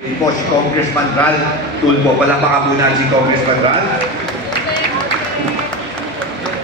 Po si Congressman Ral Tulfo. Palakpakan muna si Congressman Ral.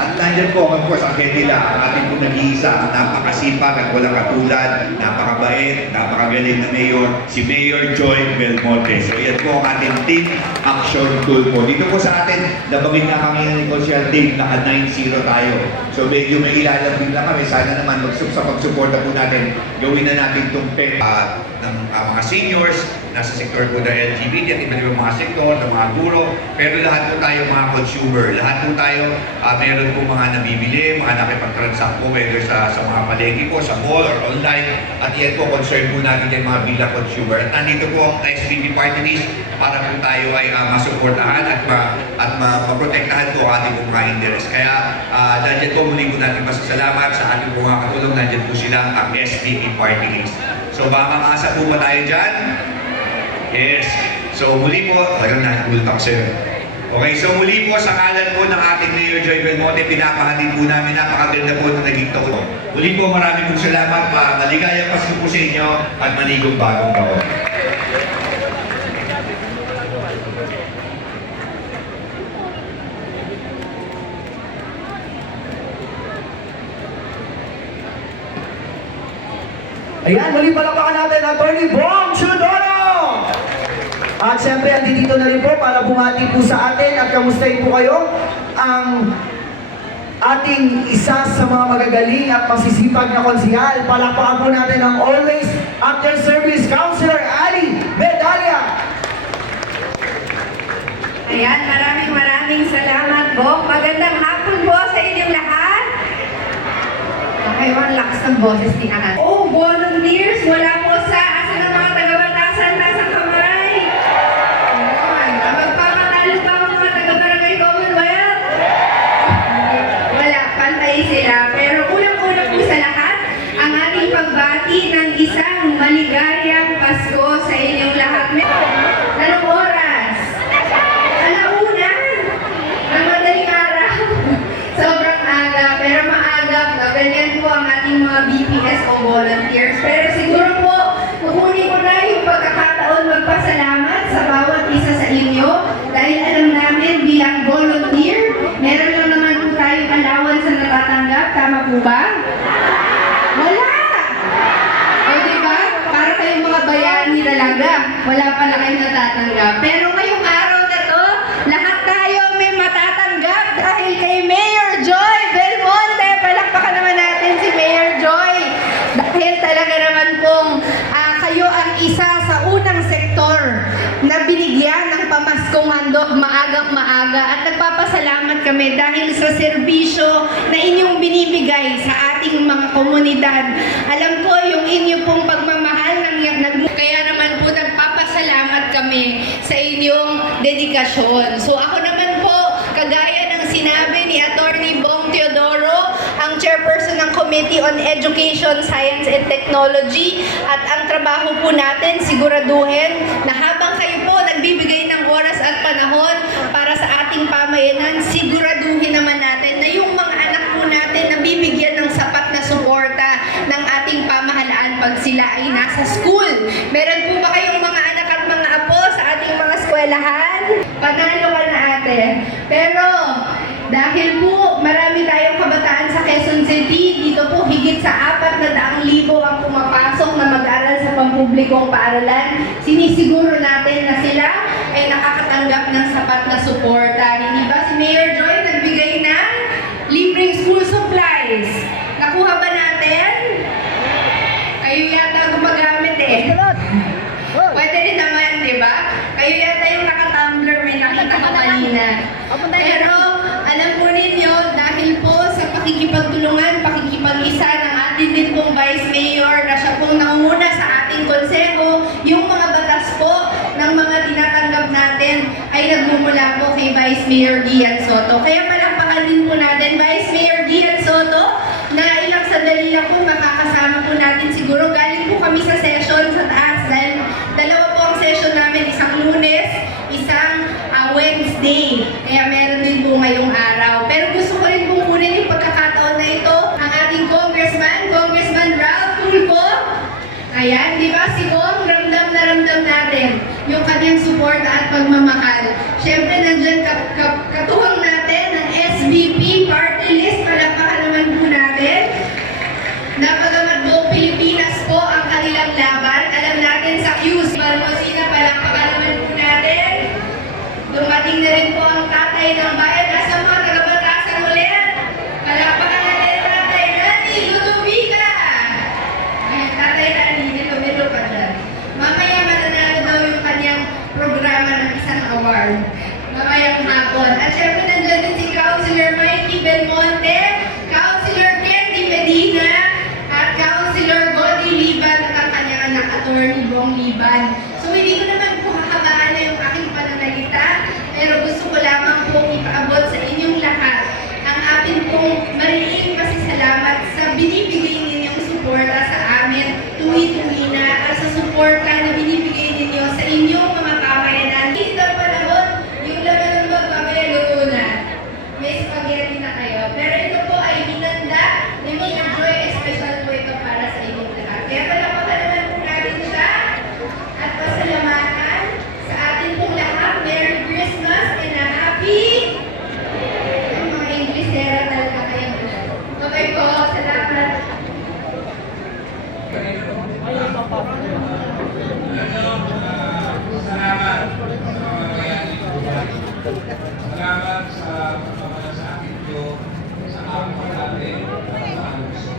At nandiyan po, of course, ang head nila, ang ating po nag-iisa, napakasipag at walang katulad, napakabait, napakagaling na mayor, si Mayor Joy Belmonte. So yan po ang ating Team Action Tulfo. Dito po sa atin, nabagin nga kami ng negocial team, naka 9-0 tayo. So medyo may ilalabing na kami. Sana naman sa pagsuporta po natin, gawin na natin itong ng mga seniors, nasa sektor po ng LGBT at iba-ibang mga sektor, ng mga guro, pero lahat po tayo mga consumer, lahat po tayo meron po mga nabibili, mga nakipag-transact po, whether sa mga palengke po, sa mall or online, at yan po, concern po natin yung mga bilang consumer. At nandito po ang SBB Party List para po tayo ay masuportahan at maprotektahan po ang ating mga interest. Kaya nandiyan po muli po natin masasalamat sa ating mga katulong, nandiyan po sila ang SBB Party List. So baka makasa po ba tayo dyan? Yes. So muli po, talagang nakultak sir. Okay, so muli po sa kalan po ng ating Mayor Joy Belmonte, pinapahatid po namin, napakaganda po na naging taon. Muli po, maraming pong salamat, maligayang Pasko po sa inyo at manigong bagong taon. Ayan, muli palakpakan natin ang Attorney Bong Teodoro! At siyempre, andito na rin po para bumati po sa atin at kamustahin po kayo ang ating isa sa mga magagaling at masisipag na konsihal. Palakpakan po natin ang Always After Service Counselor Ali Medalla! Ayan, maraming salamat po. Magandang hapon po sa inyong lahat. Okay, ang lakas ng boses ni Ann. Oh, volunteers, wala po sa asa ng mga taga-batasan, nasa kamay. Ayan, magpamatalo pa ang mga taga-barangay Commonwealth. Wala, pantay sila. Pero unang-una po sa lahat, ang ating pagbati ng isang maligayang Pasko sa inyong lahat. Anong oras? Alauna. Ang madaling araw. Sobrang aga, pero maaga. Ganyan po ang ating mga BPS o volunteers. Pero siguro po, kukunin ko na yung pagkakataon magpasalamat sa bawat isa sa inyo dahil alam namin bilang volunteer, meron lang naman po tayong allowance na natatanggap. Tama po ba? Wala! O diba? Para kayong mga bayani talaga. Wala pala kayong natatanggap. Pero ngayong araw na to, lahat tayo may matatanggap dahil kay Mayor Joy Belmonte. Palakpakan naman natin si Mayor Joy. Dahil talaga naman pong kayo ang isa sa unang sektor na binigyan ng pamaskong handog maagang maaga at nagpapasalamat kami dahil sa serbisyo na inyong binibigay sa ating mga komunidad. Alam ko yung inyo pong pagmamahal kaya naman po nagpapasalamat kami sa inyong dedikasyon. So ako naman po, kagaya ng sinabi ni Attorney Bong Teodoro, ang chairperson ng Committee on Education, Science and Technology, at ang trabaho po natin, siguraduhin na habang kayo po nagbibigay ng oras at panahon para sa ating pamayanan, siguraduhin naman natin na yung mga anak po natin na bibigyan ng sapat na suporta ng ating pamahalaan pag sila ay nasa school. Meron po ba kayong mga anak at mga apo sa ating mga eskwelahan? Panalo ka na ate. Pero dahil po marami tayong kabataan sa Quezon City, dito po higit sa 400,000 ang pumapasok na mag-aral sa pampublikong paaralan, sinisiguro natin na sila ay nakakatanggap ng sapat na suporta. Hindi ba si Mayor Joy nagbigay ng libreng school supplies? Nakuha ba natin? Kayo yata gumagamit eh. Pwede rin naman, di ba? Kayo yata yung naka-tumbler, may nakita ko kanina. Pero alam po ninyo, dahil po sa pakikipagtulungan, pakikipag-isa ng ating din pong Vice Mayor na siya pong nangunguna sa ating konseho, yung mga batas po ng mga tinatanggap natin ay nagmumula po kay Vice Mayor Gian Soto. Kaya palakpakan din po natin Vice Mayor Gian Soto na ilang sandali lang po makakasama po natin siguro. Galing po kami sa session sa taas dahil dalawa po ang session namin, isang Lunes, isang Wednesday. Kaya meron din po ngayong araw. Pero gusto ko rin po kunin yung pagkakataon na ito, ang ating Congressman Ralph Tulfo. Ayan, di ba si Kong, ramdam na ramdam natin. suporta at pagmamahal. Siyempre, nandyan katuwang natin ang SBP Party List. Palakpakan naman po natin. Napagamat buong Pilipinas po ang kanilang laban. Alam natin sa QC Balmosina, palakpakan naman po natin. Dumating na rin po ang tatay ng bayan. Nasa mga taga-Batasan ulit. Palakpakan natin tatay Nani Ludovica. Ayan, tatay Nani, nito pa dyan. Mamaya mananalo daw yung kanyang programa ng isang award. Mamayang hapon. At syempre nandiyan din si Councilor Mikey Belmonte, Councilor Candy Medina, at Councilor Godi Liban at ang kanyang anak, Attorney Bong Liban. So hindi ko naman po hahabaan na yung aking pananalita, pero gusto ko lamang po ipaabot sa inyong lahat ang ating pong maliing pasasalamat sa binibigay ninyong suporta sa amin tuwi-tuwi na at sa suporta na binibigay ninyo sa inyong mga pamayanan. Dito ang panahon, yung laman ng magpapayalo na. May spaghetti na kayo. Pero ito po ay hinanda ni Mayor Joy. Special po ito para sa inyong lahat. Kaya palakpakan naman po natin siya at pasalamatan sa atin pong lahat. Merry Christmas and a happy... Ang mga Englishera talaga kayo. Okay po, salamat. Salamat sa pagmamalasakit nyo sa ako natin sa Aluso.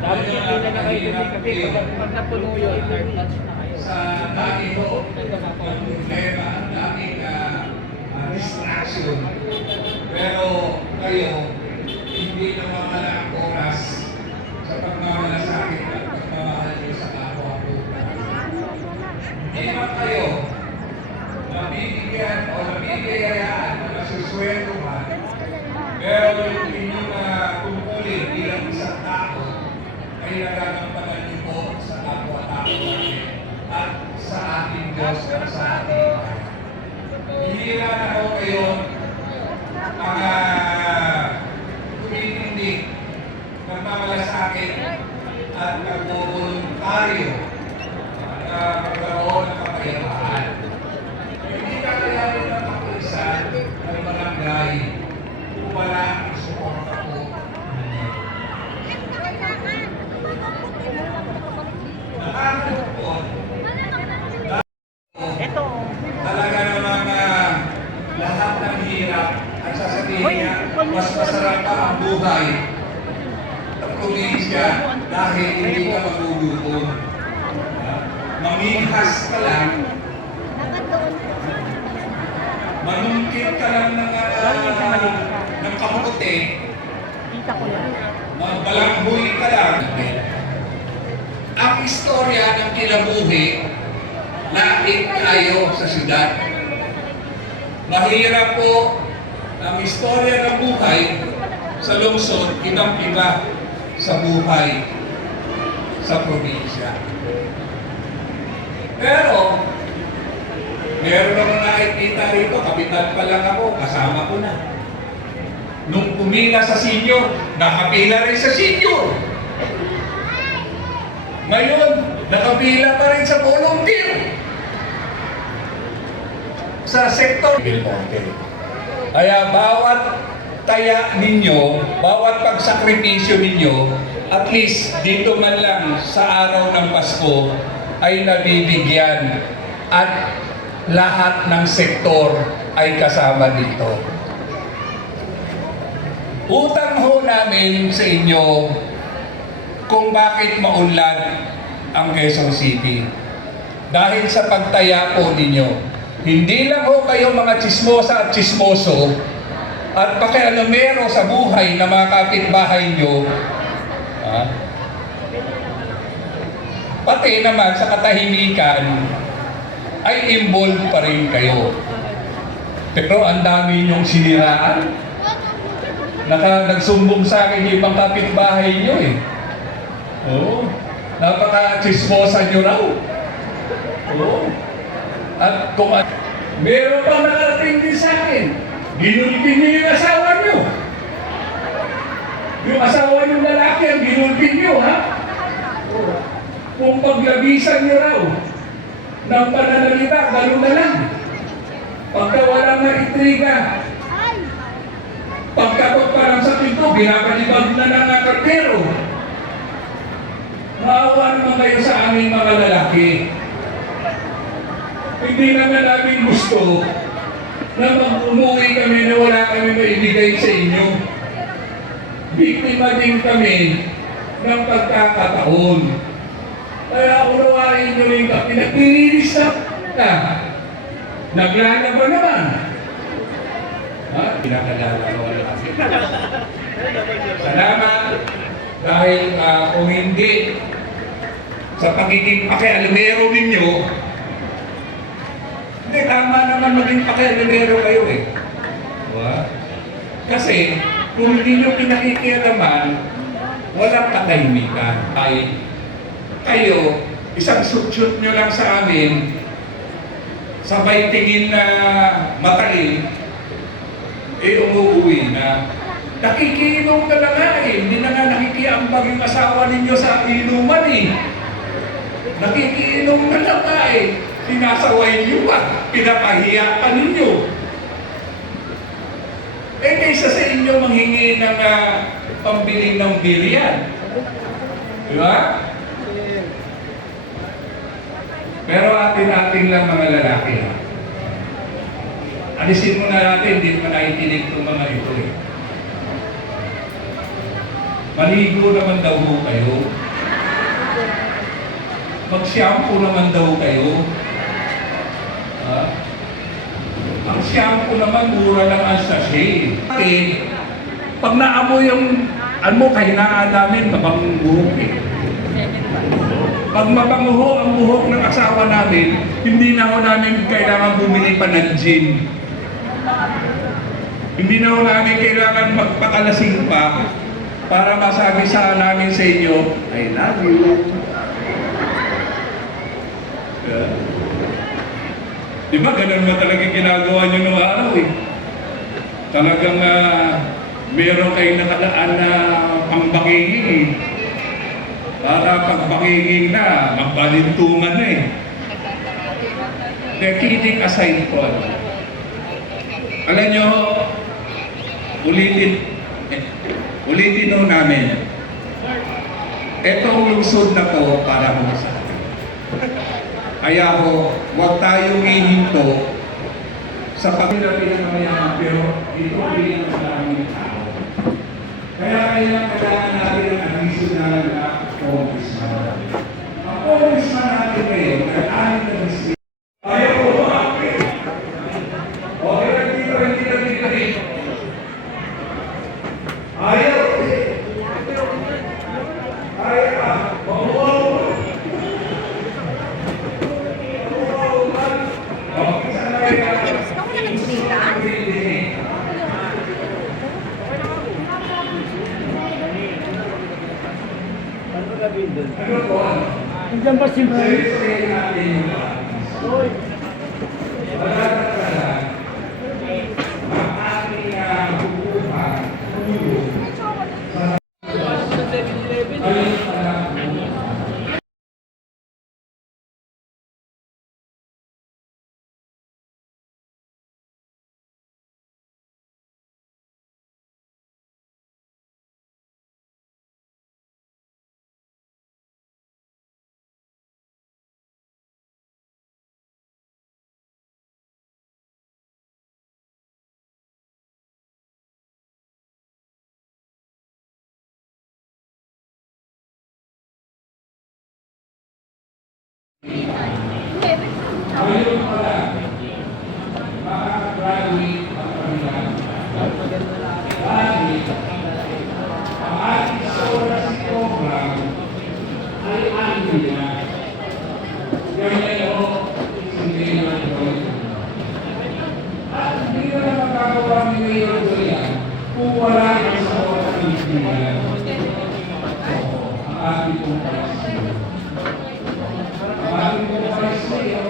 Dahil hindi na kayo kasi pag napuno yun, touch na kayo. Sa dati ho, ang problema, ang daming distraction. Pero kayo, hindi na mawala ang oras sa pagmamalasakit at pagmamahal nyo sa kapwa po. Hindi naman kayo nabibigyan o nabibigayaan na nasuswentuhan, pero yung inyong tungkulin bilang isang tao ay nagagampanan niyo po sa kapwa-tao natin at sa ating Diyos at sa ating bayan. Hihila na ako kayo mga tumitindig, nagmamalasakit at nagboboluntaryo na magkaroon ng kapayapaan. Hindi kakayanin ng kapulisan ng barangay kung wala ang suporta po ninyo. Nakakalungkot Ito. talaga namang lahat ng hirap at sasabihin niya, mas masarap pa ang buhay at probinsya dahil hindi ka magugutom. Mamihas ka lang, manungkit ka lang ng kamuti, Kita ko yan. magbalanghoy ka lang. Ang istorya ng kinabuhi, laing tayo sa syudad. Mahirap po ang istorya ng buhay sa lungsod, ibang-iba sa buhay sa probinsya. Pero, meron naman nakikita rito, kapitan pa lang ako, kasama ko na. Nung pumila sa senior, nakapila rin sa senior. Ngayon, nakapila pa rin sa volunteer. Sa sektor Belmonte. Kaya bawat taya ninyo, bawat pagsakripisyo ninyo, at least dito man lang sa araw ng Pasko ay nabibigyan at lahat ng sektor ay kasama dito. Utang ho namin sa inyo kung bakit maunlad ang Quezon City. Dahil sa pagtaya po ninyo. Hindi lang ho kayo mga chismosa at chismoso at pakialamero sa buhay ng mga kapitbahay nyo. Pati naman sa katahimikan ay involved pa rin kayo. Pero ang dami nyong siniraan. Nagsumbong sa akin yung ibang kapitbahay nyo eh. Oo. Napaka-chismosa nyo raw. Oo. At kung meron pa nakarating din sa akin, ginulpin niyo yung asawa nyo. Yung asawa nyo lalaki ang ginulpin nyo, ha? Kung paglabisan nyo raw ng pananalita, gano'n na lang. Pagka walang naitriga, pagkakot pa lang sa pinto, binabalibag na ng kartero. Maawa naman kayo sa aming mga lalaki. Hindi naman namin gusto na mag-umuwi kami na wala kami maibigay sa inyo. Biktima din kami ng pagkakataon. Kaya unawain nyo rin ka, pinagpililis na naglalaba naman. Ha? Pinakadalawa kasi. Salamat dahil kung hindi sa pagiging pakialamero ninyo, hindi, tama naman maging pakialamero kayo eh. Diba? Kasi kung hindi nyo pinakikialaman, walang katahimikan. Kayo, isang sutsut nyo lang sa amin, sabay tingin na matalim, umuwi na. Nakikiinom ka na nga eh. Hindi na nga nakikiambag yung asawa ninyo sa inuman eh. Nakikiinom ka na nga eh. Sinasaway niyo pa. Pinapahiya pa ninyo. Eh kaysa sa inyo manghingi ng pambili ng biryan. Di ba? Pero atin-atin lang mga lalaki. Alisin mo na natin, hindi naman nakikinig itong mga ito eh. Maligo naman daw ho kayo. Mag-shampoo naman daw kayo. Ang shampoo naman, mura lang ang sachet. Pag naamoy yung, kahinaan namin, mabangong buhok eh. Pag mabango ang buhok ng asawa namin, hindi na ho namin kailangan bumili pa ng gin. Hindi na ho namin kailangan magpakalasing pa para masabi sa namin sa inyo, I love you. Yeah. Di ba, ganun mo talaga ginagawa nyo noong araw eh. Talagang meron kayong nakalaan na pambangingin eh. Para pagbangingin na, magbalintungan na eh. They're kidding aside po. Alam nyo, ulitin ho namin. Etong lungsod na to para ho sa atin. Kaya ho, huwag tayong hihinto sa pagkakita ng mayaman, pero ito hindi naman namin tao. Kaya kailangan natin ang abiso na congressman. Ang congressman natin ngayon, nag-anin na gusto. Ayaw ko makakit. Okay, nandito. Ayaw. Diyan ba si Ngayon pala, makakagraduate ang kanilang dahil ang ating scholarship program ay annual na. Ganyan o, hindi naman doon. At hindi naman magkagawa ni Mayor Doyan kung wala ang scholarship niya. Ang ating pong president. Ang ating pong president,